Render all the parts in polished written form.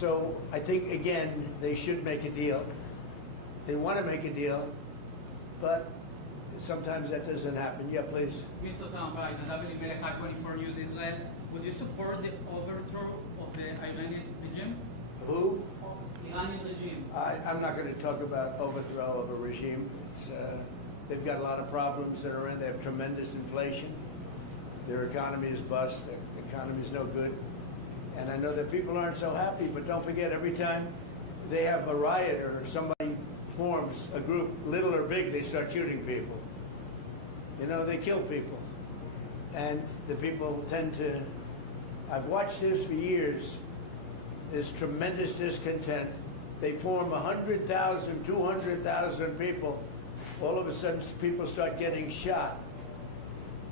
So I think, again, they should make a deal. They want to make a deal, but sometimes that doesn't happen. Yeah, please. Mr. Trump, Melech 24 News Israel. Would you support the overthrow of the Iranian regime? Who? Iranian regime. I'm not going to talk about overthrow of a regime. They've got a lot of problems that are in. They have tremendous inflation. Their economy is bust. Their economy is no good. And I know that people aren't so happy, but don't forget, every time they have a riot or somebody forms a group, little or big, they start shooting people. You know, they kill people. And the people tend to... I've watched this for years. There's tremendous discontent. They form 100,000, 200,000 people. All of a sudden, people start getting shot.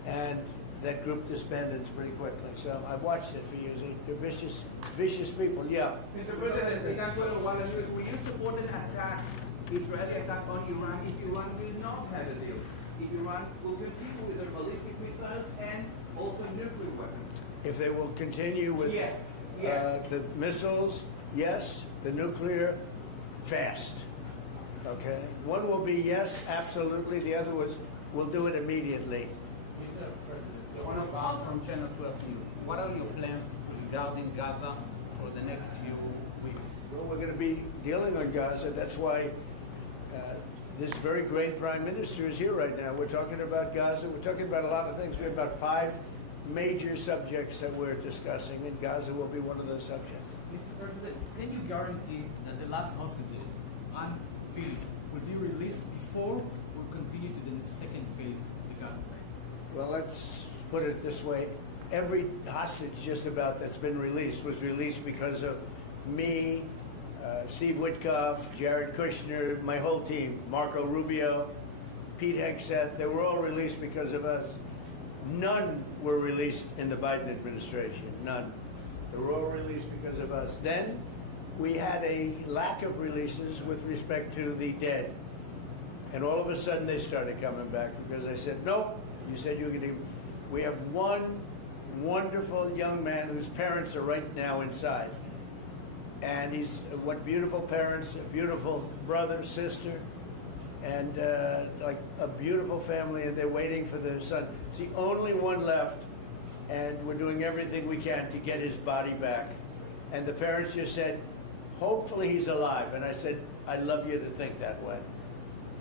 And that group disbands pretty quickly. So I've watched it for years. They're vicious, vicious people. Yeah. Mr. President, will you support an attack, Israeli attack on Iran if Iran will not have a deal? If Iran will continue with their ballistic missiles and also nuclear weapons? If they will continue with the missiles, yes. The nuclear, fast. Okay? One will be yes, absolutely. The other was, we'll do it immediately. Mr. President, one of us from Channel 12 News. What are your plans regarding Gaza for the next few weeks? Well, we're going to be dealing on Gaza. That's why this very great Prime Minister is here right now. We're talking about Gaza. We're talking about a lot of things. We have about 5 major subjects that we're discussing, and Gaza will be one of those subjects. Mr. President, can you guarantee that the last hostages, on field, will be released before or continue to the second phase of the Gaza plan? Well, let's put it this way. Every hostage just about that's been released was released because of me, Steve Witkoff, Jared Kushner, my whole team, Marco Rubio, Pete Hegseth. They were all released because of us. None were released in the Biden administration, none. They were all released because of us. Then we had a lack of releases with respect to the dead. And all of a sudden they started coming back because I said, nope, you said you were going to. We have one wonderful young man whose parents are right now inside. And he's, what beautiful parents, a beautiful brother, sister, and like a beautiful family, and they're waiting for their son. It's the only one left, and we're doing everything we can to get his body back. And the parents just said, hopefully he's alive. And I said, I'd love you to think that way.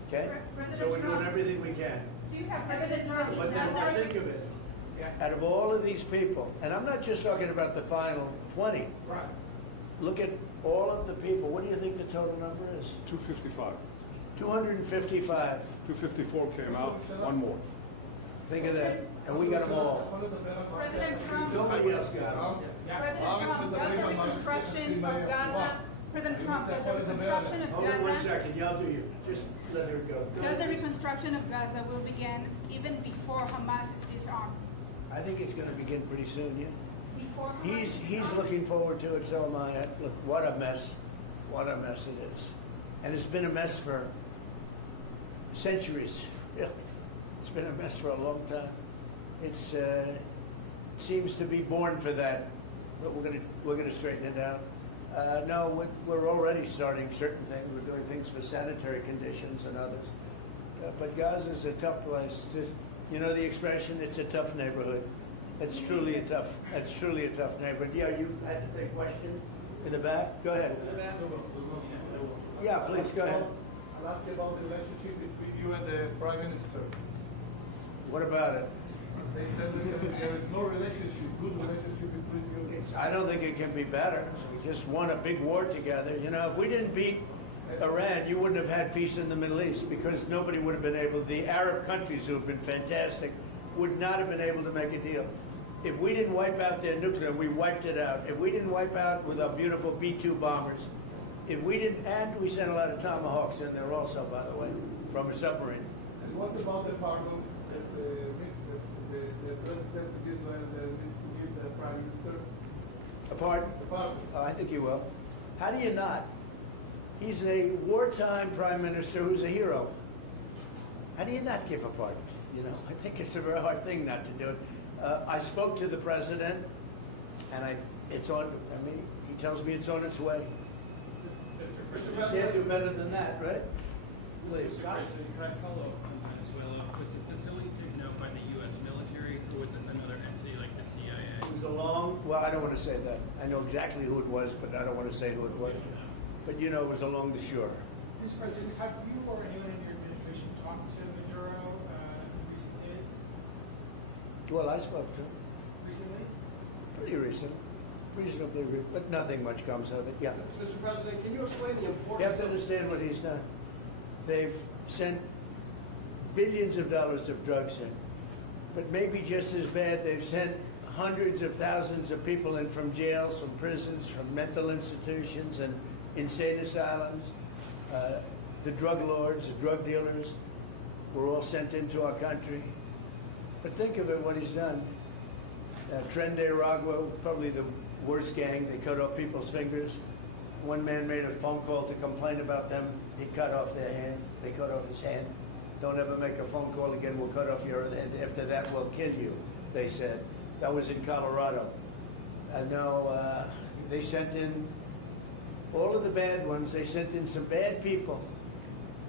Okay? So we're doing everything we can. Do you have President Trump? But then think of it. Out of all of these people, and I'm not just talking about the final 20. Right. Look at all of the people. What do you think the total number is? 255. 255. 254 came out, one more. Think of that. And we got them all. President Trump. Nobody else got them. President Trump, does the reconstruction of Gaza? President Trump, does the reconstruction of Hold on 1 Gaza? second. Y'all do you. Just let her go. Does the reconstruction of Gaza will begin even before Hamas is disarmed? I think it's going to begin pretty soon, yeah. Before Hamas is He's disarmed? looking forward to it, so am I. Look, what a mess. What a mess it is. And it's been a mess for centuries, really. It's been a mess for a long time. It's seems to be born for that, but we're gonna straighten it out. No, we're already starting certain things. We're doing things for sanitary conditions and others. But Gaza's a tough place. You know the expression, it's a tough neighborhood. It's truly a tough neighborhood. Yeah, you had a question in the back? Go ahead. Yeah, please, go ahead. I'll ask you about the relationship between you and the Prime Minister. What about it? They said that there is no relationship, good relationship between you. I don't think it can be better. We just won a big war together. You know, if we didn't beat Iran, you wouldn't have had peace in the Middle East because nobody would have been able, the Arab countries who have been fantastic, would not have been able to make a deal. If we didn't wipe out their nuclear, we wiped it out. If we didn't wipe out with our beautiful B-2 bombers, if we didn't, and we sent a lot of Tomahawks in there also, by the way, from a submarine. And what about the pardon that the President of Israel needs to give the Prime Minister? A pardon? The pardon. Oh, I think he will. How do you not? He's a wartime prime minister who's a hero. How do you not give a pardon? You know, I think it's a very hard thing not to do it. I spoke to the president, and it's on. I mean, he tells me it's on its way. Mr. Can't President, do better than that, right? Please. Mr. President, can I follow up on Venezuela? Was the facility taken out by the U.S. military, or was it another entity like the CIA? It was well, I don't want to say that. I know exactly who it was, but I don't want to say who it was. But you know, it was along the shore. Mr. President, have you or anyone in your administration talked to Maduro in recent days? Well, I spoke to him Recently? pretty reasonably, but nothing much comes of it. Yeah. Mr. President, can you explain the You importance have to understand what he's done. They've sent billions of dollars of drugs in. But maybe just as bad, they've sent hundreds of thousands of people in from jails, from prisons, from mental institutions and insane asylums. The drug lords, the drug dealers were all sent into our country. But think of it, what he's done. Tren de Aragua, probably the worst gang. They cut off people's fingers. One man made a phone call to complain about them. He cut off their hand. They cut off his hand. Don't ever make a phone call again. We'll cut off your hand. After that, we'll kill you, they said. That was in Colorado. And now they sent in all of the bad ones. They sent in some bad people.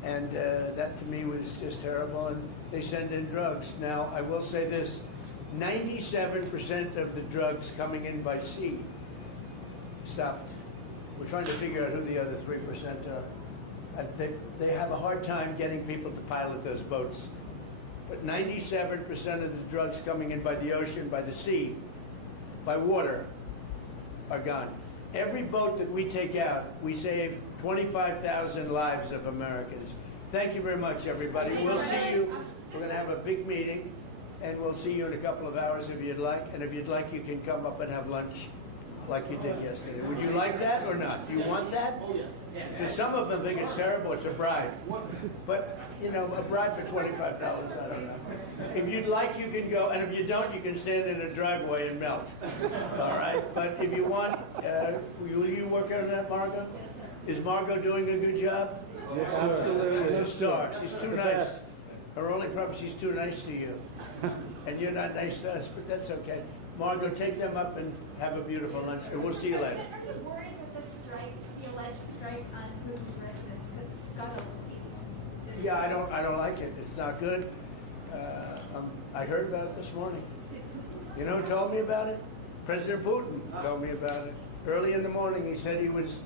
And that to me was just terrible. And they send in drugs. Now, I will say this. 97% of the drugs coming in by sea stopped. We're trying to figure out who the other 3% are. They have a hard time getting people to pilot those boats. But 97% of the drugs coming in by the ocean, by the sea, by water, are gone. Every boat that we take out, we save 25,000 lives of Americans. Thank you very much, everybody. We'll see you. We're going to have a big meeting, and we'll see you in a couple of hours if you'd like. And if you'd like, you can come up and have lunch like you did yesterday. Would you like that or not? Do you want that? Oh, yes. Because some of them think it's terrible. It's a bribe. But, you know, a bribe for $25, I don't know. If you'd like, you can go. And if you don't, you can stand in a driveway and melt. All right? But if you want, will you work on that, Margot? Yes, sir. Is Margot doing a good job? Yes, sir. Absolutely. She's a star. She's too nice. Her only problem, she's too nice to you. And you're not nice to us, but that's okay. Margot, take them up and have a beautiful lunch, and we'll see you later. Are you worried that the strike, the alleged strike on whose residents could scuttle these? Yeah, I don't like it. It's not good. I heard about it this morning. You know who told me about it? President Putin told me about it. Early in the morning, he said he was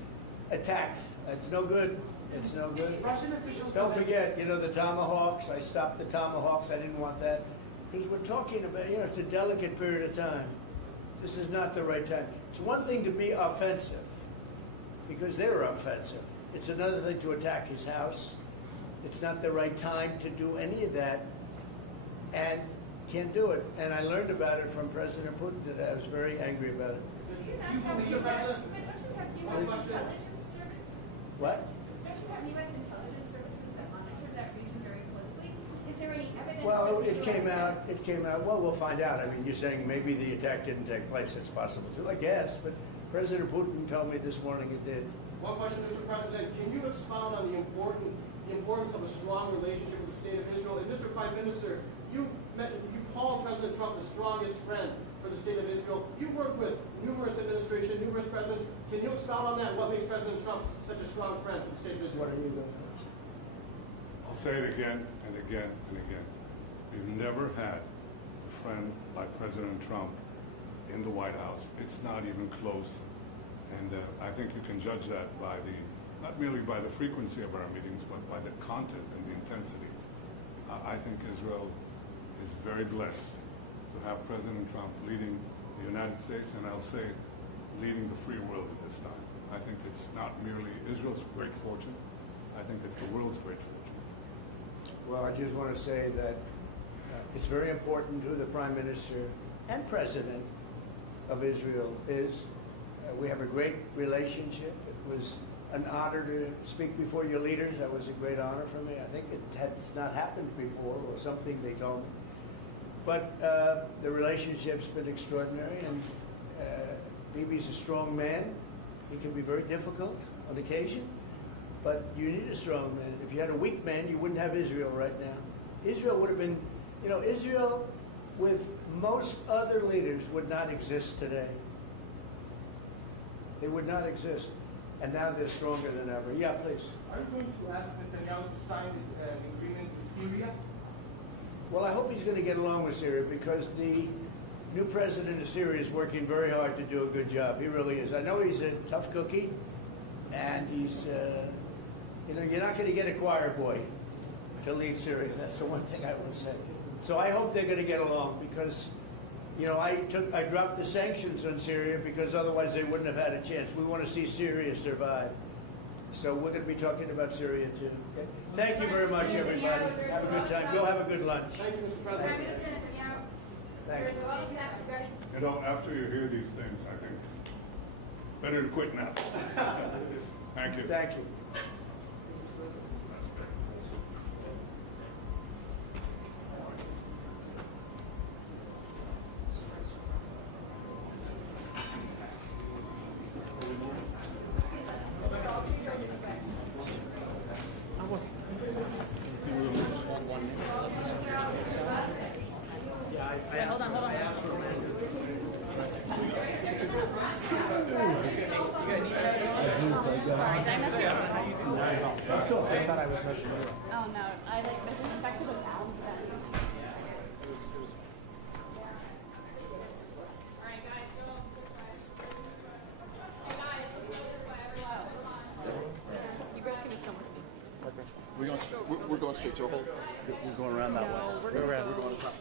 attacked. That's no good. It's no good. Russian officials Don't forget, you know, the Tomahawks. I stopped the Tomahawks. I didn't want that. Because we're talking about, you know, it's a delicate period of time. This is not the right time. It's one thing to be offensive, because they were offensive. It's another thing to attack his house. It's not the right time to do any of that, and can't do it. And I learned about it from President Putin today. I was very angry about it. Do you not have Mr. President? but don't you have U.S. intelligence services? What? Don't you have U.S. intelligence services that monitor that region very closely? Is there any evidence? Well, that the it US came out. has- It came out. Well, we'll find out. I mean, you're saying maybe the attack didn't take place. It's possible too, I guess. But President Putin told me this morning it did. One question, Mr. President. Can you expound on the importance of a strong relationship with the State of Israel? And Mr. Prime Minister, you called President Trump the strongest friend for the State of Israel. You've worked with numerous administrations, numerous presidents. Can you expound on that? What makes President Trump such a strong friend for the State of Israel? What are you going first? I'll say it again and again and again. We've never had a friend like President Trump in the White House. It's not even close. And I think you can judge that by not merely by the frequency of our meetings, but by the content and the intensity. I think Israel is very blessed to have President Trump leading the United States, and I'll say leading the free world at this time. I think it's not merely Israel's great fortune, I think it's the world's great fortune. Well, I just want to say that it's very important who the Prime Minister and President of Israel is. We have a great relationship. It was an honor to speak before your leaders. That was a great honor for me. I think it has not happened before, or something they told me. But the relationship's been extraordinary, and Bibi's a strong man. He can be very difficult on occasion, but you need a strong man. If you had a weak man, you wouldn't have Israel right now. Israel would have been, you know, Israel with most other leaders would not exist today. They would not exist. And now they're stronger than ever. Yeah, please. Are you going to ask Netanyahu to sign an agreement with Syria? Well, I hope he's going to get along with Syria because the new president of Syria is working very hard to do a good job. He really is. I know he's a tough cookie, and he's, you're not going to get a choir boy to lead Syria. That's the one thing I will say. So I hope they're going to get along because, I dropped the sanctions on Syria because otherwise they wouldn't have had a chance. We want to see Syria survive. So we're going to be talking about Syria too. Okay? Thank you very much, everybody. Have a good time. Go have a good lunch. Thank you, Mr. Prime President. Minister Netanyahu, Thank there is you. a lot of facts regarding After you hear these things, I think better to quit now. Thank you. Thank you. Oh no, I infected with algae. Alright guys, go this way. Hey guys, let's go this way, everyone. Come on. You guys can just come with me. Okay. We're going straight to a hole. We're going around that way. We're going to top.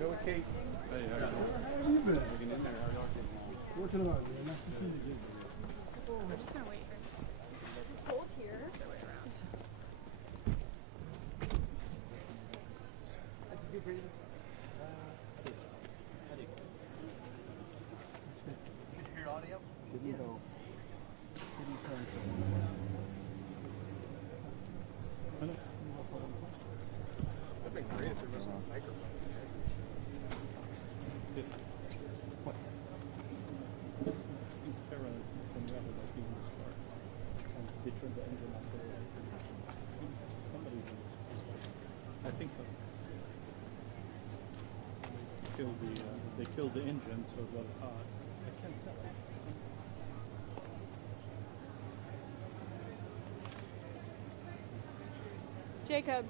Go with Kate. Hey, how you been? Working in there. How y'all getting on? Working on it, man. Nice to see you. We're just gonna wait. It's cold here. Just go way around. Can you hear audio? Didn't go. Didn't turn. That'd be great if there was a microphone. Sarah from the other like even start. And they turned the engine off. Somebody I think so. They killed the engine, so it was hot. I can't tell. Jacob.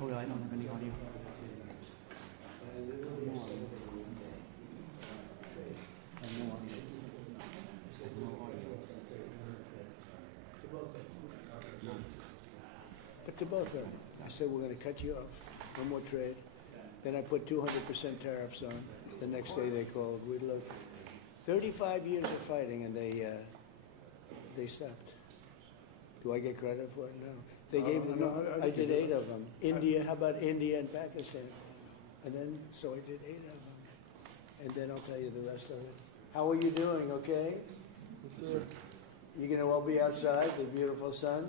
Hold on, I don't have any audio. But to both of them, I said, we're going to cut you off. No more trade. Then I put 200% tariffs on. The next day they called. We looked. 35 years of fighting, and they stopped. Do I get credit for it? No. They gave me. I did 8 of them. India. How about India and Pakistan? And then, so I did 8 of them. And then I'll tell you the rest of it. How are you doing? Okay. You're going to all be outside, the beautiful sun.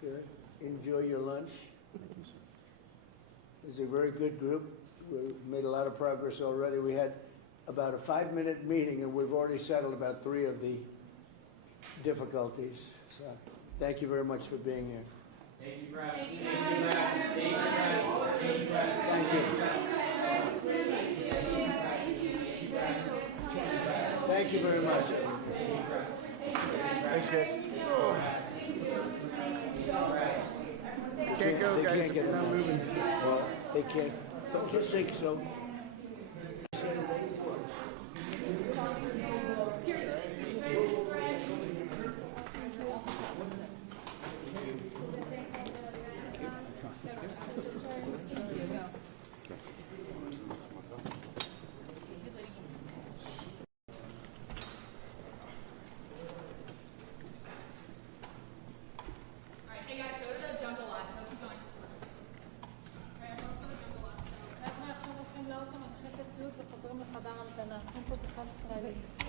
Good. Enjoy your lunch. It's a very good group. We made a lot of progress already. We had about a 5-minute meeting, and we've already settled about 3 of the difficulties. So, thank you very much for being here. Thank you, Press. Thank you, Press. Thank you, Press. Thank you, Press. Thank you. Thank you very much. Thanks, guys. Can't go, they guys, can't if get you're not enough. moving. Well, they can't. But just think so.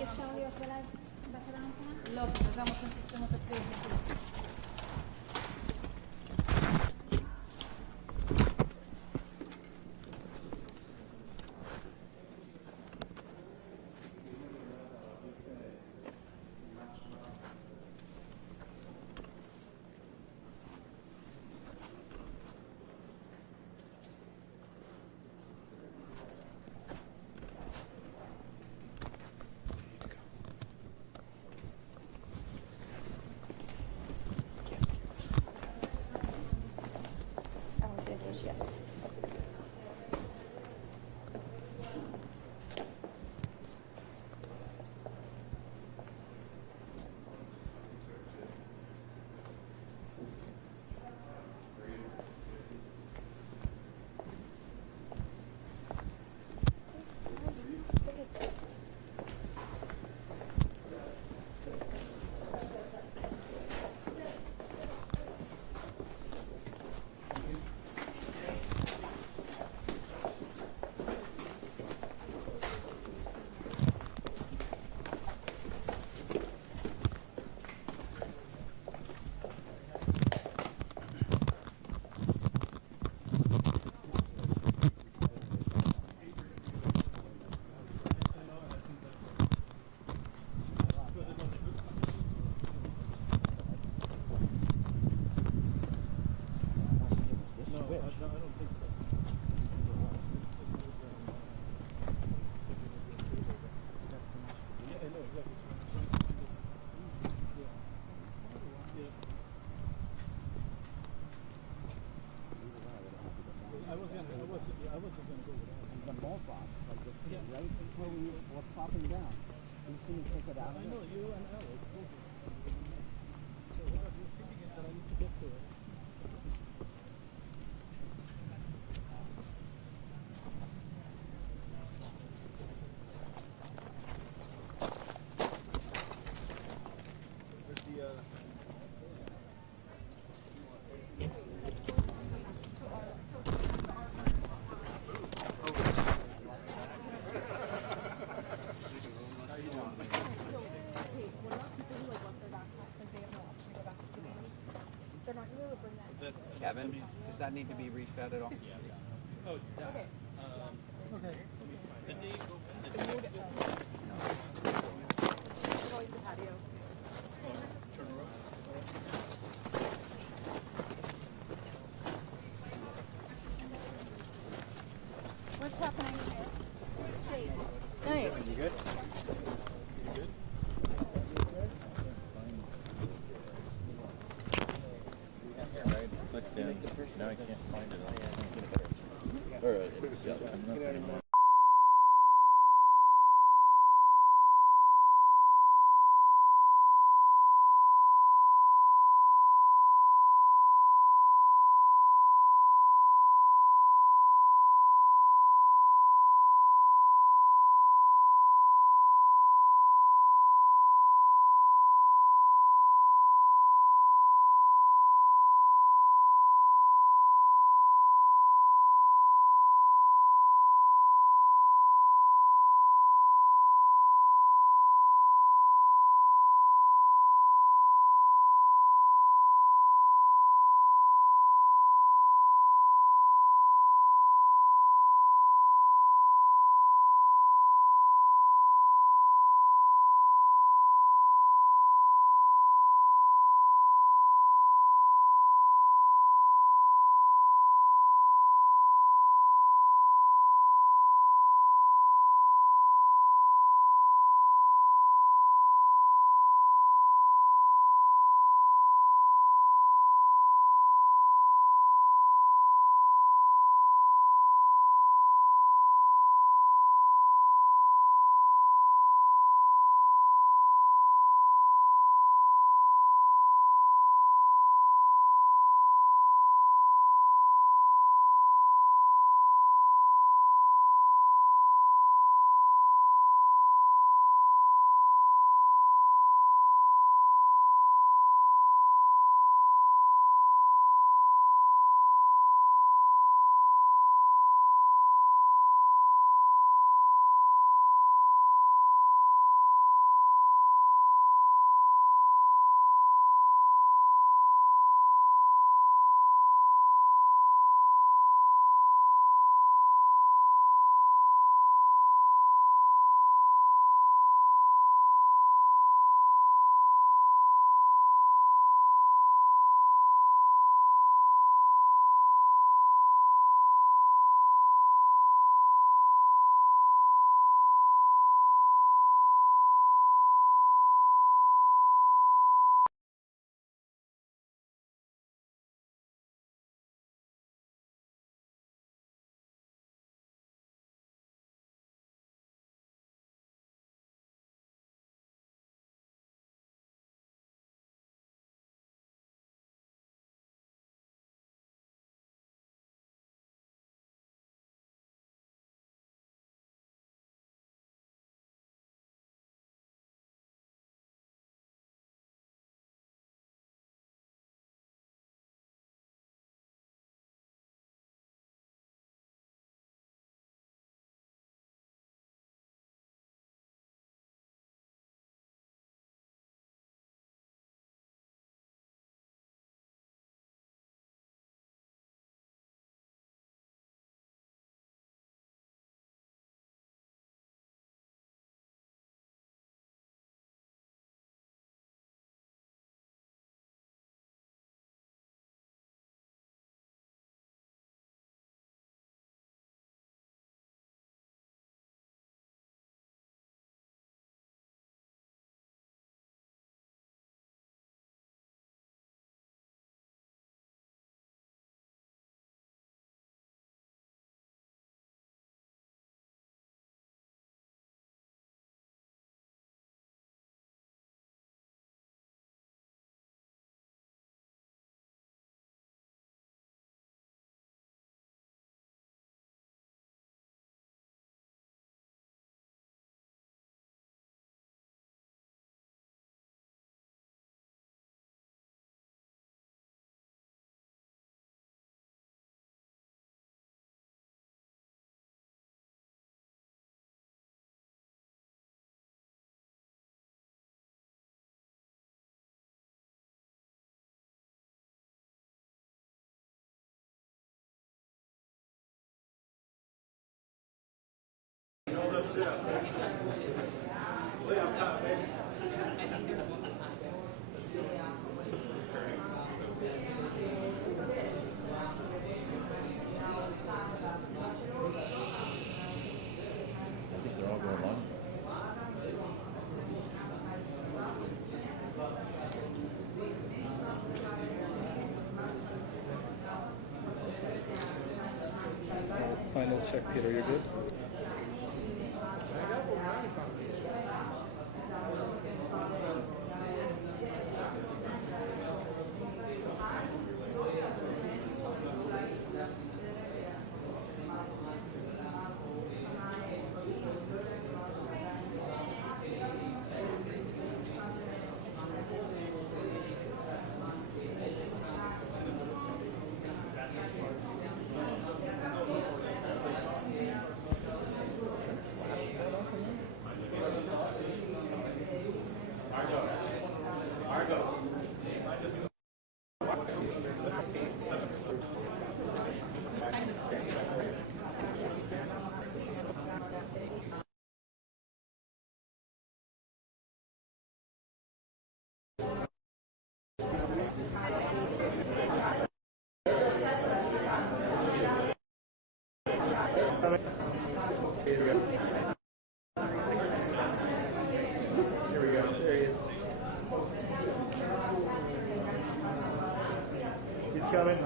אפשר להיות בלייב בחדר המתנה? לא, בגלל זה הם רוצים שתשימו את הציוד. Yes. Right before we were popping down. You see me take it out. I know you and Alex. So what are you thinking is that I need to get to it? Kevin, does that need to be refed at all? Oh, yeah. Okay. Okay. Did they go in the Going to patio. turn around? What's happening here? Nice. You good? No, I can't find it. Or it's coming up. final check, Peter. You're good? Here we go. There he is. He's coming.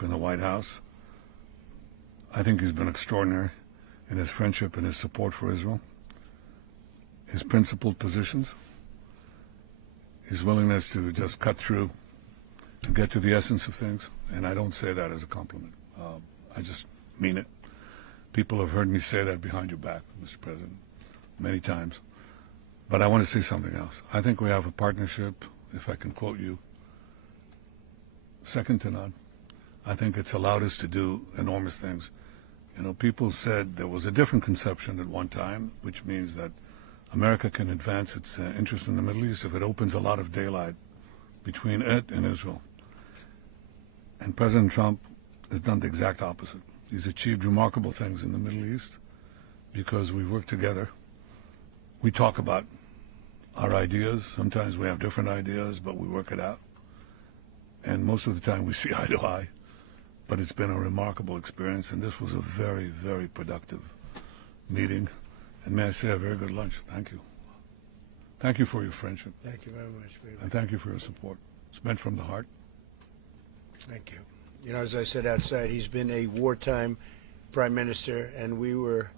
in the White House. I think he's been extraordinary in his friendship and his support for Israel, his principled positions, his willingness to just cut through and get to the essence of things. And I don't say that as a compliment. I just mean it. People have heard me say that behind your back, Mr. President, many times. But I want to say something else. I think we have a partnership, if I can quote you, second to none. I think it's allowed us to do enormous things. You know, people said there was a different conception at one time, which means that America can advance its interest in the Middle East if it opens a lot of daylight between it and Israel. And President Trump has done the exact opposite. He's achieved remarkable things in the Middle East because we work together. We talk about our ideas. Sometimes we have different ideas, but we work it out. And most of the time we see eye to eye. But it's been a remarkable experience, and this was a very, very productive meeting. And may I say, a very good lunch. Thank you. Thank you for your friendship. Thank you very much, baby. And thank you for your support. It's meant from the heart. Thank you. You know, as I said outside, he's been a wartime prime minister, and we were,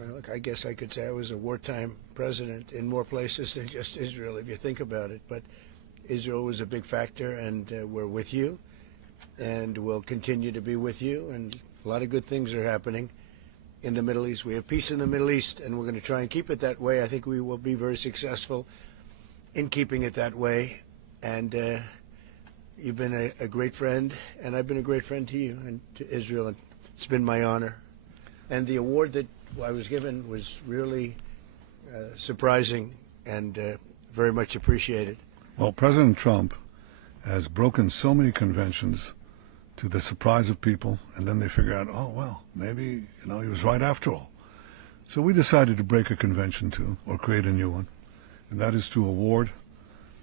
well, look, I guess I could say I was a wartime president in more places than just Israel, if you think about it. But Israel was a big factor, and we're with you, and we'll continue to be with you. And a lot of good things are happening in the Middle East. We have peace in the Middle East, and we're going to try and keep it that way. I think we will be very successful in keeping it that way. And you've been a great friend, and I've been a great friend to you and to Israel, and it's been my honor. And the award that I was given was really surprising and very much appreciated. Well, President Trump has broken so many conventions to the surprise of people, and then they figure out, oh, well, maybe, he was right after all. So we decided to break a convention too, or create a new one, and that is to award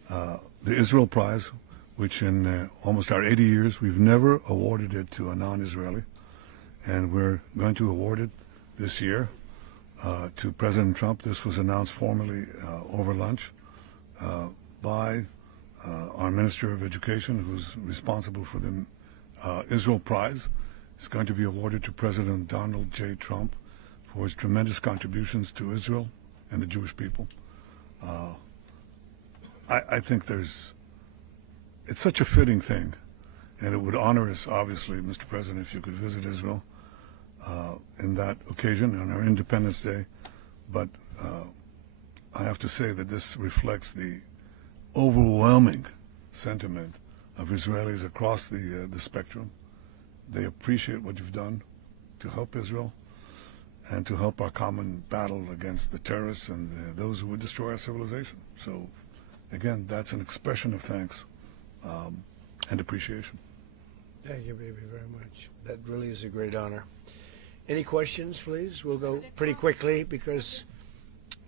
the Israel Prize, which in almost our 80 years, we've never awarded it to a non-Israeli, and we're going to award it this year to President Trump. This was announced formally over lunch by our Minister of Education, who's responsible for the Israel Prize. It's going to be awarded to President Donald J. Trump for his tremendous contributions to Israel and the Jewish people. I think it's such a fitting thing, and it would honor us, obviously, Mr. President, if you could visit Israel in that occasion, on our Independence Day. But I have to say that this reflects the overwhelming sentiment of Israelis across the spectrum. They appreciate what you've done to help Israel and to help our common battle against the terrorists and those who would destroy our civilization. So, again, that's an expression of thanks and appreciation. Thank you, baby, very much. That really is a great honor. Any questions, please? We'll go pretty quickly because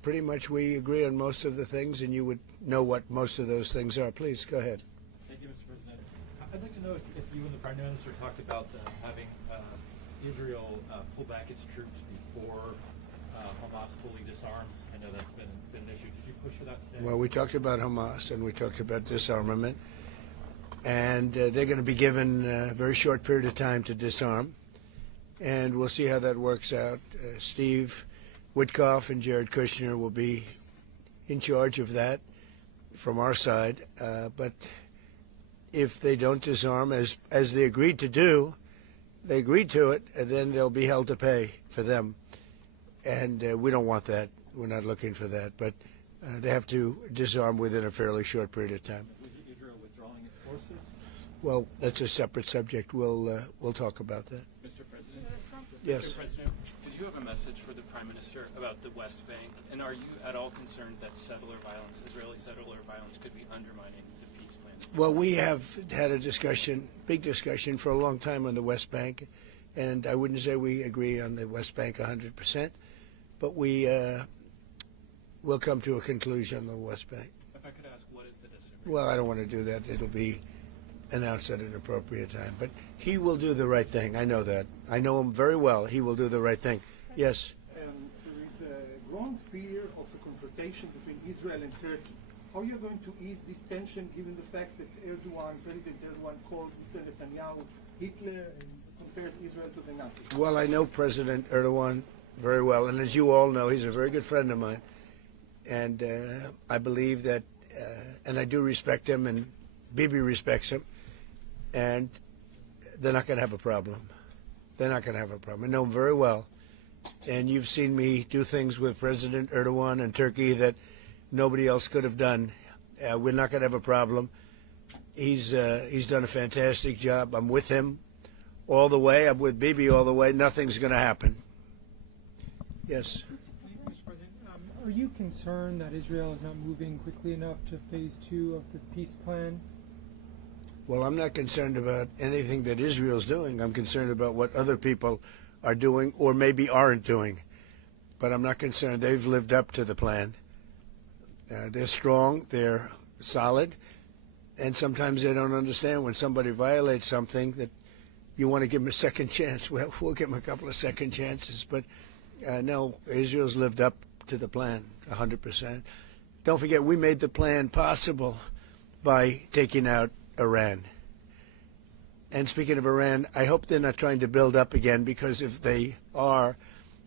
pretty much we agree on most of the things, and you would know what most of those things are. Please, go ahead. Thank you, Mr. President. I'd like to know if you and the Prime Minister talked about having Israel pull back its troops before Hamas fully disarms. I know that's been an issue. Did you push for that today? Well, we talked about Hamas, and we talked about disarmament. And they're going to be given a very short period of time to disarm. And we'll see how that works out. Steve Witkoff and Jared Kushner will be in charge of that from our side. But if they don't disarm, as they agreed to do, they agreed to it, and then they'll be held to pay for them. And we don't want that. We're not looking for that. But they have to disarm within a fairly short period of time. Forces? Well, that's a separate subject. We'll talk about that. Mr. President? Yes. Mr. President, did you have a message for the Prime Minister about the West Bank? And are you at all concerned that Israeli settler violence, could be undermining the peace plan? Well, we have had a discussion, big discussion, for a long time on the West Bank. And I wouldn't say we agree on the West Bank 100%, but we will come to a conclusion on the West Bank. If I could ask, what is the disagreement? Well, I don't want to do that. It'll be announced at an appropriate time. But he will do the right thing. I know that. I know him very well. He will do the right thing. Yes? There is a growing fear of a confrontation between Israel and Turkey. How are you going to ease this tension given the fact that President Erdogan called Mr. Netanyahu Hitler and compares Israel to the Nazis. Well, I know President Erdogan very well, and as you all know, he's a very good friend of mine. And I believe that, and I do respect him, and Bibi respects him, and they're not going to have a problem. They're not going to have a problem. I know him very well. And you've seen me do things with President Erdogan and Turkey that nobody else could have done. We're not going to have a problem. He's done a fantastic job. I'm with him all the way. I'm with Bibi all the way. Nothing's going to happen. Yes. Mr. President, are you concerned that Israel is not moving quickly enough to phase 2 of the peace plan? Well, I'm not concerned about anything that Israel's doing. I'm concerned about what other people are doing or maybe aren't doing. But I'm not concerned. They've lived up to the plan. They're strong. They're solid. And sometimes they don't understand when somebody violates something that you want to give them a second chance. Well, we'll give them a couple of second chances. But no, Israel's lived up to the plan 100%. Don't forget, we made the plan possible by taking out Iran. And speaking of Iran, I hope they're not trying to build up again, because if they are,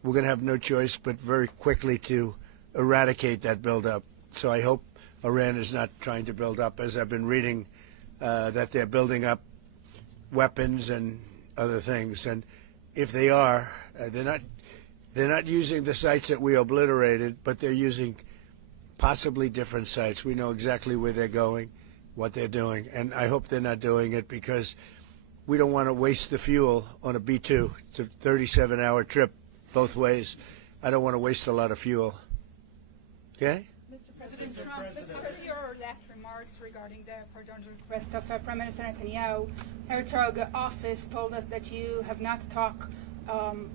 we're going to have no choice but very quickly to eradicate that buildup. So I hope Iran is not trying to build up, as I've been reading that they're building up weapons and other things. And if they are, they're not using the sites that we obliterated, but they're using possibly different sites. We know exactly where they're going, what they're doing, and I hope they're not doing it because we don't want to waste the fuel on a B-2. It's a 37-hour trip both ways. I don't want to waste a lot of fuel. Okay? Mr. President Trump, after your last remarks regarding the pardon request of Prime Minister Netanyahu, Herzog office told us that you have not talked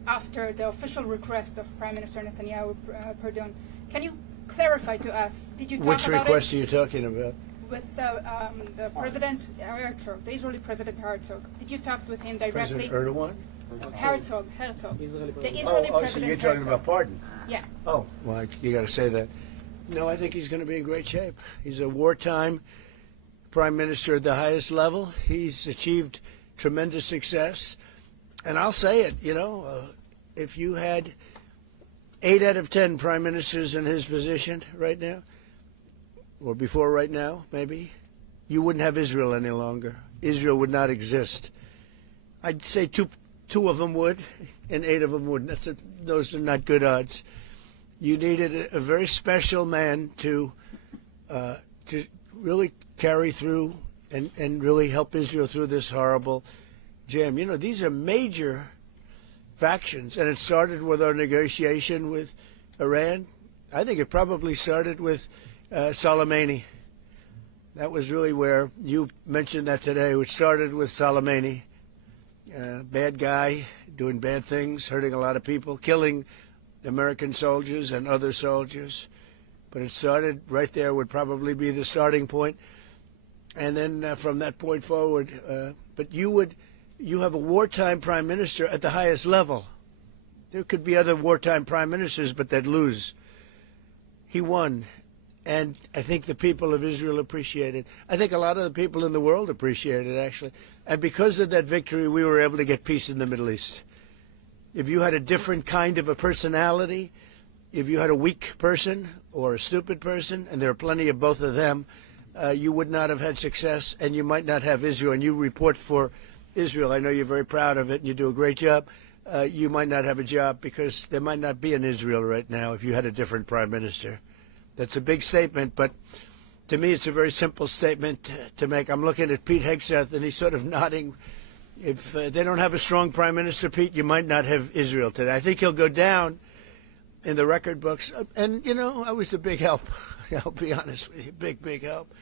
after the official request of Prime Minister Netanyahu pardon. Can you clarify to us, did you talk Which about request it? are you talking about? With the President Herzog, the Israeli President Herzog. Did you talk with him directly? President Erdogan? Herzog. The Israeli President so you're talking Herzog. about pardon? Yeah. Oh, well, you got to say that. No, I think he's going to be in great shape. He's a wartime prime minister at the highest level. He's achieved tremendous success. And I'll say it, if you had 8 out of 10 prime ministers in his position right now, or before right now, maybe, you wouldn't have Israel any longer. Israel would not exist. I'd say two of them would, and 8 of them wouldn't. Those are not good odds. You needed a very special man to really carry through and really help Israel through this horrible jam. These are major factions, and it started with our negotiation with Iran. I think it probably started with Soleimani. That was really where you mentioned that today, which started with Soleimani. Bad guy, doing bad things, hurting a lot of people, killing American soldiers and other soldiers. But it started right there, would probably be the starting point. And then from that point forward, but you have a wartime prime minister at the highest level. There could be other wartime prime ministers, but they'd lose. He won. And I think the people of Israel appreciate it. I think a lot of the people in the world appreciate it, actually. And because of that victory, we were able to get peace in the Middle East. If you had a different kind of a personality, if you had a weak person or a stupid person, and there are plenty of both of them, you would not have had success, and you might not have Israel. And you report for Israel. I know you're very proud of it, and you do a great job. You might not have a job because there might not be an Israel right now if you had a different prime minister. That's a big statement, but to me it's a very simple statement to make. I'm looking at Pete Hegseth, and he's sort of nodding. If they don't have a strong prime minister, Pete, you might not have Israel today. I think he'll go down in the record books. And, I was a big help. I'll be honest with you, big help.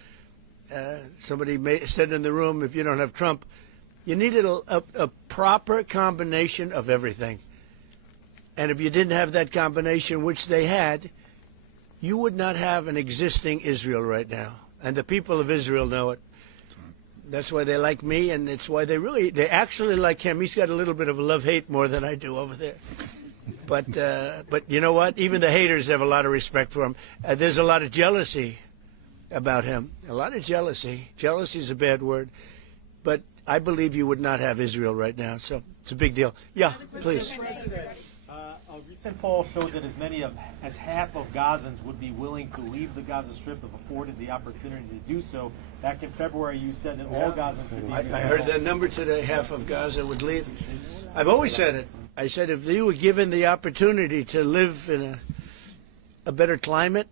Somebody said in the room, if you don't have Trump, you needed a proper combination of everything. And if you didn't have that combination, which they had, you would not have an existing Israel right now. And the people of Israel know it. That's why they like me, and it's why they actually like him. He's got a little bit of a love-hate more than I do over there. But you know what? Even the haters have a lot of respect for him. There's a lot of jealousy about him. A lot of jealousy. Jealousy is a bad word. But I believe you would not have Israel right now. So it's a big deal. Yeah, please. Mr. President, a recent poll showed that as many as half of Gazans would be willing to leave the Gaza Strip if afforded the opportunity to do so. Back in February, you said that all Gazans would be. I heard that number today. Half of Gaza would leave. I've always said it. I said if they were given the opportunity to live in a better climate,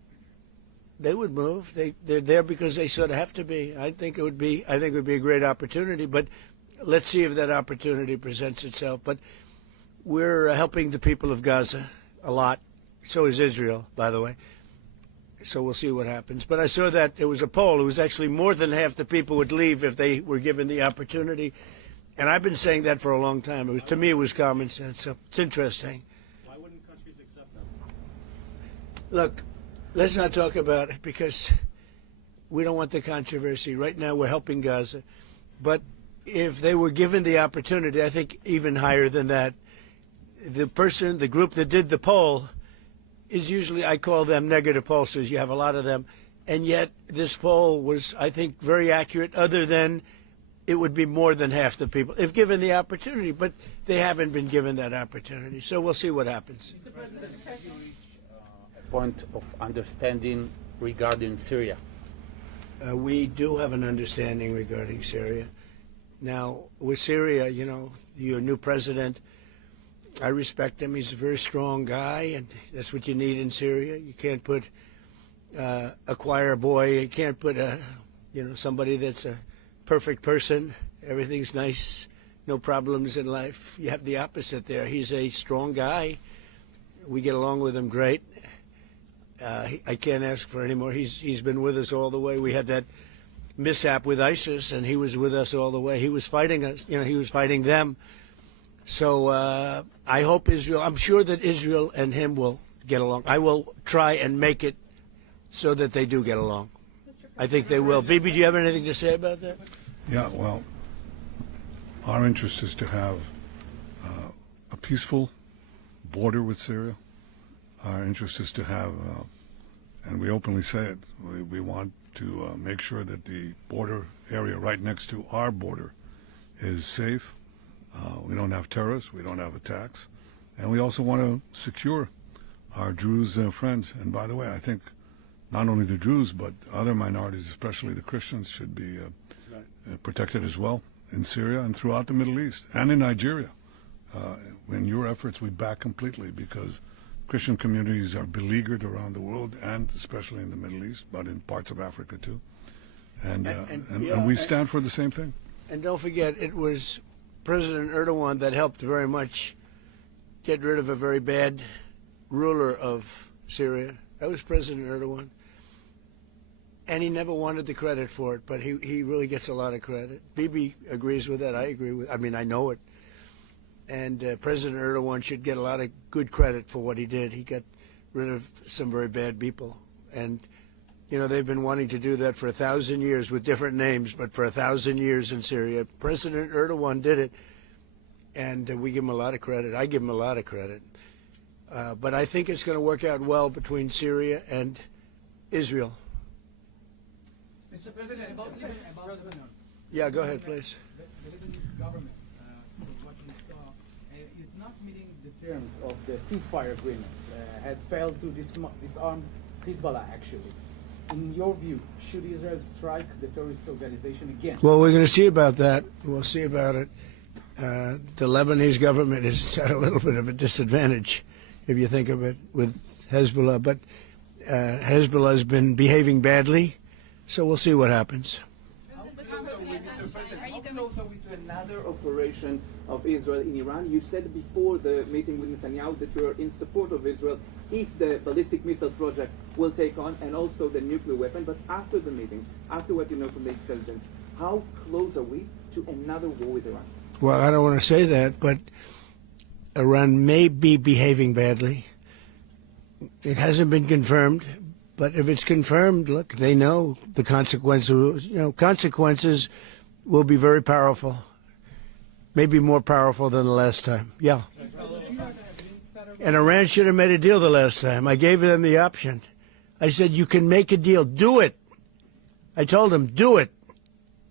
they would move. They're there because they sort of have to be. I think it would be a great opportunity. But let's see if that opportunity presents itself. But we're helping the people of Gaza a lot. So is Israel, by the way. So we'll see what happens. But I saw that there was a poll. It was actually more than half the people would leave if they were given the opportunity. And I've been saying that for a long time. To me, it was common sense. So it's interesting. Why wouldn't countries accept that? Look, let's not talk about it because we don't want the controversy. Right now, we're helping Gaza. But if they were given the opportunity, I think even higher than that, the group that did the poll is usually, I call them negative pollsters. You have a lot of them. And yet this poll was, I think, very accurate, other than it would be more than half the people if given the opportunity. But they haven't been given that opportunity. So we'll see what happens. Mr. President, have you reached a point of understanding regarding Syria? We do have an understanding regarding Syria. Now, with Syria, you know, your new president, I respect him. He's a very strong guy, and that's what you need in Syria. You can't put a choir boy. You can't put somebody that's a perfect person. Everything's nice, no problems in life. You have the opposite there. He's a strong guy. We get along with him great. I can't ask for any more. He's been with us all the way. We had that mishap with ISIS, and he was with us all the way. He was fighting us. You know, he was fighting them. So I hope Israel, I'm sure that Israel and him will get along. I will try and make it so that they do get along. I think they will. Bibi, do you have anything to say about that? Yeah, well, our interest is to have a peaceful border with Syria. Our interest is to have, and we openly say it, we want to make sure that the border area right next to our border is safe. We don't have terrorists, we don't have attacks, and we also want to secure our Druze friends. And by the way, I think not only the Druze, but other minorities, especially the Christians, should be protected as well in Syria and throughout the Middle East and in Nigeria. In your efforts, we back completely, because Christian communities are beleaguered around the world, and especially in the Middle East, but in parts of Africa too. And we stand for the same thing. And don't forget, it was President Erdogan that helped very much get rid of a very bad ruler of Syria. That was President Erdogan. And he never wanted the credit for it, but he really gets a lot of credit. Bibi agrees with that. I agree with it. I mean, I know it. And President Erdogan should get a lot of good credit for what he did. He got rid of some very bad people. And, you know, they've been wanting to do that for 1,000 years with different names, but for 1,000 years in Syria. President Erdogan did it, and we give him a lot of credit. I give him a lot of credit. But I think it's going to work out well between Syria and Israel. Mr. President, about Lebanon. Yeah, go ahead, please. The Lebanese government, from what we saw, is not meeting the terms of the ceasefire agreement. Has failed to disarm Hezbollah, actually. In your view, should Israel strike the terrorist organization again? Well, we're going to see about that. We'll see about it. The Lebanese government is at a little bit of a disadvantage, if you think of it, with Hezbollah. But Hezbollah has been behaving badly, so we'll see what happens. How close are we to another operation of Israel in Iran? You said before the meeting with Netanyahu that you are in support of Israel if the ballistic missile project will take on, and also the nuclear weapon. But after the meeting, after what you know from the intelligence, how close are we to another war with Iran? Well, I don't want to say that, but Iran may be behaving badly. It hasn't been confirmed, but if it's confirmed, look, they know the consequences. You know, consequences will be very powerful, maybe more powerful than the last time. Yeah. And Iran should have made a deal the last time. I gave them the option. I said, you can make a deal. Do it. I told them, do it.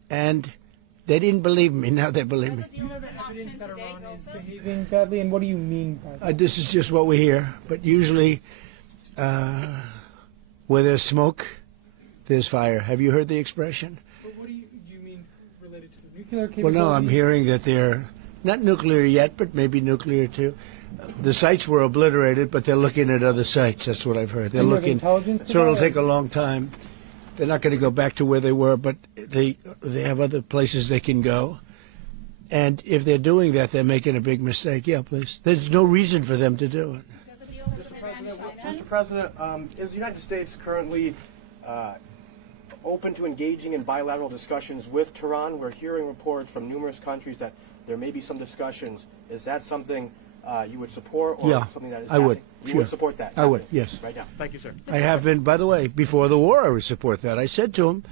And They didn't believe me. Now they believe me. Do you have evidence that Iran is behaving badly, and what do you mean by that? This is just what we hear. But usually, where there's smoke, there's fire. Have you heard the expression? But what do you mean related to the nuclear capability? Well, no, I'm hearing that they're not nuclear yet, but maybe nuclear too. The sites were obliterated, but they're looking at other sites. That's what I've heard. They're Do you have looking. intelligence So it'll about it? take a long time. They're not going to go back to where they were, but they have other places they can go. And if they're doing that, they're making a big mistake. Yeah, please. There's no reason for them to do it. Mr. President, is the United States currently open to engaging in bilateral discussions with Tehran? We're hearing reports from numerous countries that there may be some discussions. Is that something you would support, or Yeah, something that is I would. happening? You Sure. would support that? I would, happening yes. Right now. Thank you, sir. I have been, by the way, before the war, I would support that. I said to him,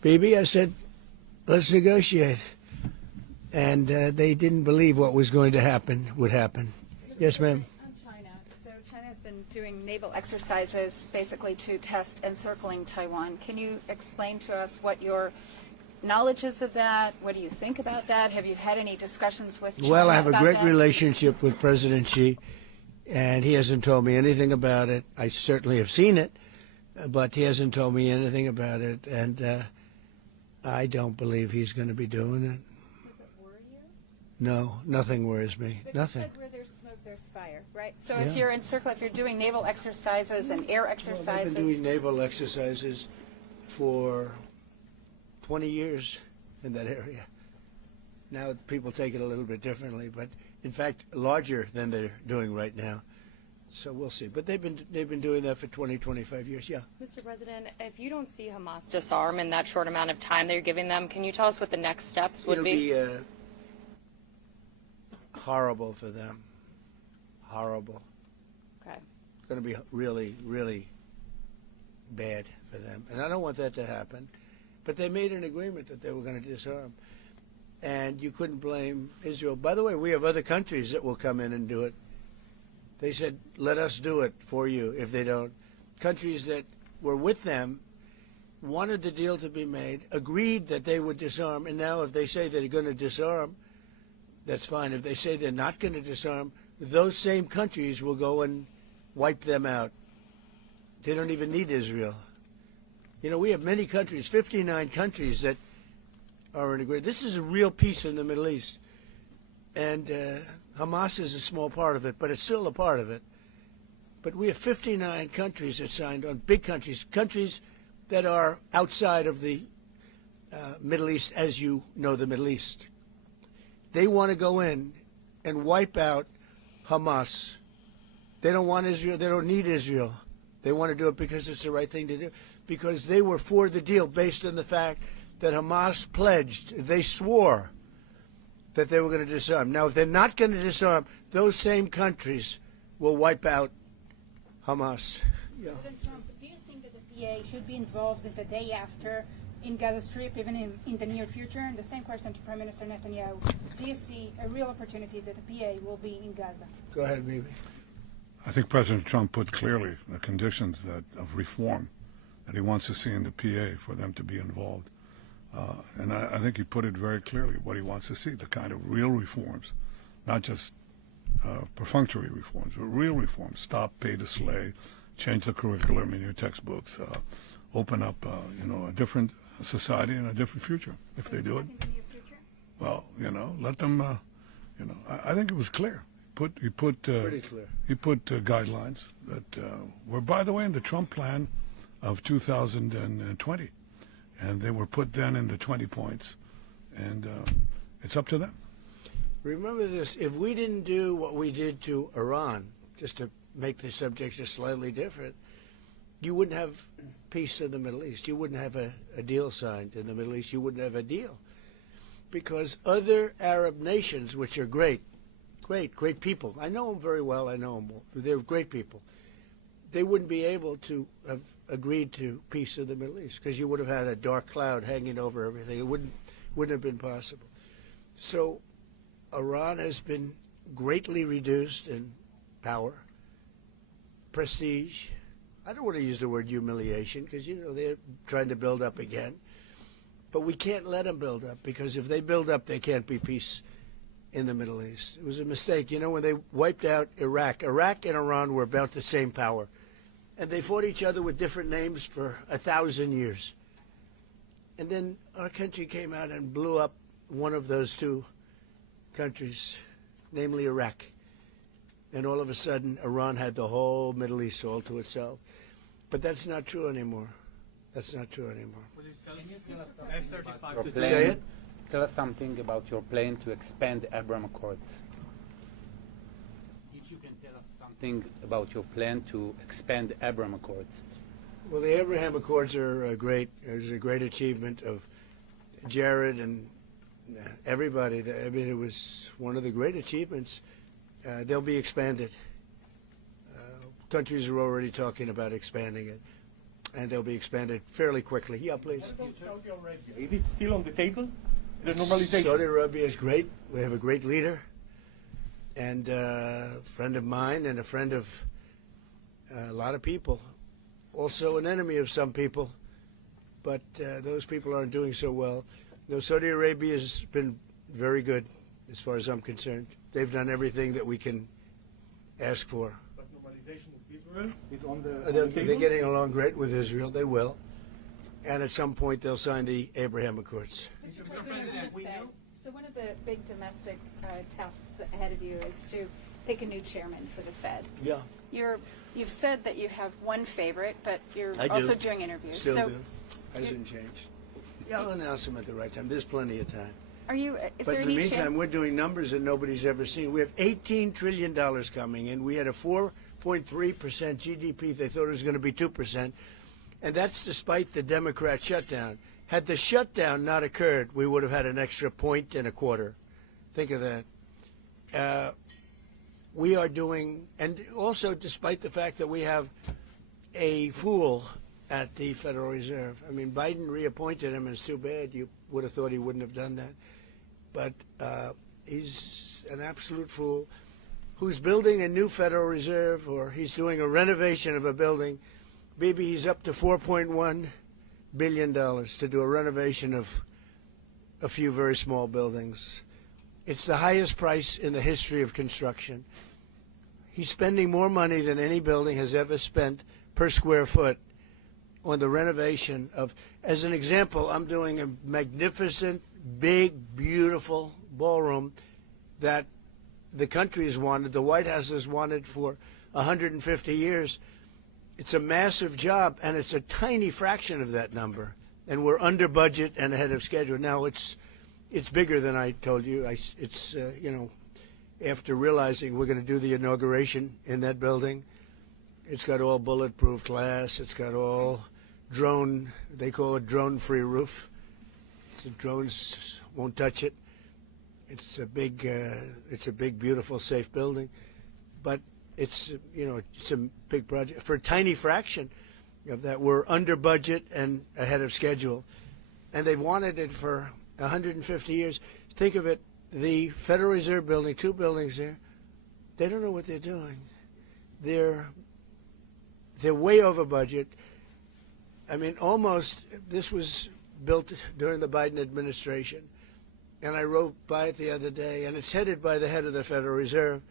Bibi, I said, let's negotiate. And they didn't believe what was going to happen would happen. Yes, ma'am. On China. So China has been doing naval exercises basically to test encircling Taiwan. Can you explain to us what your knowledge is of that? What do you think about that? Have you had any discussions with China Well, I have a about great that? relationship with President Xi, and he hasn't told me anything about it. I certainly have seen it, but he hasn't told me anything about it, and I don't believe he's going to be doing it. No, nothing worries me. But Nothing. You said where there's smoke, there's fire, right? So Yeah. if you're if you're doing naval exercises and air Well, exercises, they've been doing naval exercises for 20 years in that area. Now people take it a little bit differently, but in fact larger than they're doing right now. So we'll see. But they've been doing that for 20, 25 years. Yeah. Mr. President, if you don't see Hamas disarm in that short amount of time that you're giving them, can you tell us what the next steps would It'll be horrible for them. Horrible. Okay. It's going to be really, really bad for them. And I don't want that to happen. But they made an agreement that they were going to disarm. And you couldn't blame Israel. By the way, we have other countries that will come in and do it. They said, let us do it for you if they don't. Countries that were with them wanted the deal to be made, agreed that they would disarm, and now if they say they're going to disarm, that's fine. If they say they're not going to disarm, those same countries will go and wipe them out. They don't even need Israel. You know, we have many countries, 59 countries that are in agreement. This is a real peace in the Middle East. And Hamas is a small part of it, but it's still a part of it. But we have 59 countries that signed on, big countries, countries that are outside of the Middle East, as you know the Middle East. They want to go in and wipe out Hamas. They don't want Israel. They don't need Israel. They want to do it because it's the right thing to do, because they were for the deal based on the fact that Hamas pledged, they swore that they were going to disarm. Now, if they're not going to disarm, those same countries will wipe out Hamas. Yeah. President Trump, do you think that the PA should be involved in the day after in Gaza Strip, even in the near future? And the same question to Prime Minister Netanyahu. Do you see a real opportunity that the PA will be in Gaza? Go ahead, Bibi. I think President Trump put clearly the conditions of reform that he wants to see in the PA for them to be involved. And I think he put it very clearly what he wants to see, the kind of real reforms, not just perfunctory reforms, but real reforms. Stop pay to slay, change the curriculum in your textbooks, open up a different society and a different future. If they do it, well, let them. I think it was clear. He put Pretty clear. He put guidelines that were, by the way, in the Trump plan of 2020, and they were put then in the 20 points, and it's up to them. Remember this, if we didn't do what we did to Iran, just to make the subject just slightly different, you wouldn't have peace in the Middle East. You wouldn't have a deal signed in the Middle East. You wouldn't have a deal. Because other Arab nations, which are great people, I know them very well, I know them all, they're great people, they wouldn't be able to have agreed to peace in the Middle East, because you would have had a dark cloud hanging over everything. It wouldn't have been possible. So Iran has been greatly reduced in power, prestige. I don't want to use the word humiliation, because they're trying to build up again. But we can't let them build up, because if they build up, there can't be peace in the Middle East. It was a mistake. You know, when they wiped out Iraq and Iran were about the same power. And they fought each other with different names for 1,000 years. And then our country came out and blew up one of those two countries, namely Iraq. And all of a sudden, Iran had the whole Middle East all to itself. But that's not true anymore. That's not true anymore. Your Say it? Tell us something about your plan to expand the Abraham Accords. If you can tell us something about your plan to expand the Abraham Accords. Well, the Abraham Accords are a great achievement of Jared and everybody. I mean, it was one of the great achievements. They'll be expanded. Countries are already talking about expanding it, and they'll be expanded fairly quickly. Yeah, please. What about Saudi Arabia? Is it still on the table? The normalization? Saudi Arabia is great. We have a great leader, and a friend of mine, and a friend of a lot of people. Also an enemy of some people, but those people aren't doing so well. No, Saudi Arabia has been very good, as far as I'm concerned. They've done everything that we can ask for. But normalization with Israel is on the table? They're getting along great with Israel. They will. And at some point, they'll sign the Abraham Accords. Mr. President, so one of the big domestic tasks ahead of you is to pick a new chairman for the Fed. Yeah. You've said that you have one favorite, but you're I also do. doing interviews. Still so do. Hasn't changed. Yeah, I'll announce them at the right time. There's plenty of time. Are you? Is But there in the any meantime, chance? we're doing numbers that nobody's ever seen. We have $18 trillion coming in. We had a 4.3% GDP. They thought it was going to be 2%. And that's despite the Democrat shutdown. Had the shutdown not occurred, we would have had an extra 1.25. Think of that. We are doing, and also despite the fact that we have a fool at the Federal Reserve. I mean, Biden reappointed him, and it's too bad. You would have thought he wouldn't have done that. But he's an absolute fool who's building a new Federal Reserve, or he's doing a renovation of a building. Maybe he's up to $4.1 billion to do a renovation of a few very small buildings. It's the highest price in the history of construction. He's spending more money than any building has ever spent per square foot on the renovation of, as an example, I'm doing a magnificent, big, beautiful ballroom that the country has wanted, the White House has wanted for 150 years. It's a massive job, and it's a tiny fraction of that number. And we're under budget and ahead of schedule. Now, it's bigger than I told you. You know, after realizing we're going to do the inauguration in that building, it's got all bulletproof glass. It's got all drone, they call it drone-free roof. So drones won't touch it. It's a big, beautiful, safe building. But it's, you know, it's a big project. For a tiny fraction of that, we're under budget and ahead of schedule. And they've wanted it for 150 years. Think of it, the Federal Reserve building, 2 buildings there, they don't know what they're doing. They're way over budget. I mean, almost, this was built during the Biden administration. And I rode by it the other day, and it's headed by the head of the Federal Reserve.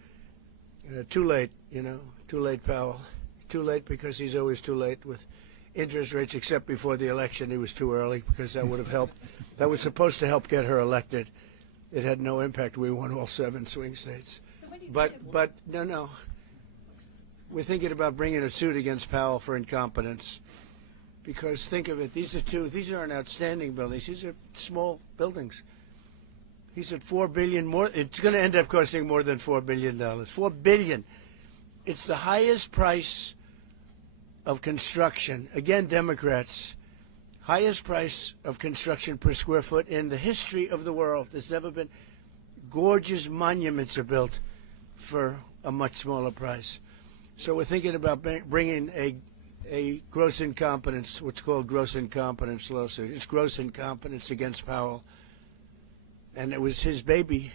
Too late, you know, too late, Powell. Too late because he's always too late with interest rates, except before the election he was too early because that would have helped. That was supposed to help get her elected. It had no impact. We won all 7 swing states. But no. We're thinking about bringing a suit against Powell for incompetence. Because think of it, these aren't outstanding buildings. These are small buildings. He's at $4 billion more. It's going to end up costing more than $4 billion. $4 billion. It's the highest price of construction. Again, Democrats, highest price of construction per square foot in the history of the world. There's never been. Gorgeous monuments are built for a much smaller price. So we're thinking about bringing a gross incompetence, what's called gross incompetence lawsuit. It's gross incompetence against Powell. And it was his baby.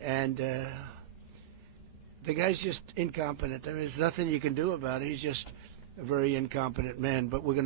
And the guy's just incompetent. I mean, there's nothing you can do about it. He's just a very incompetent man. But we're going to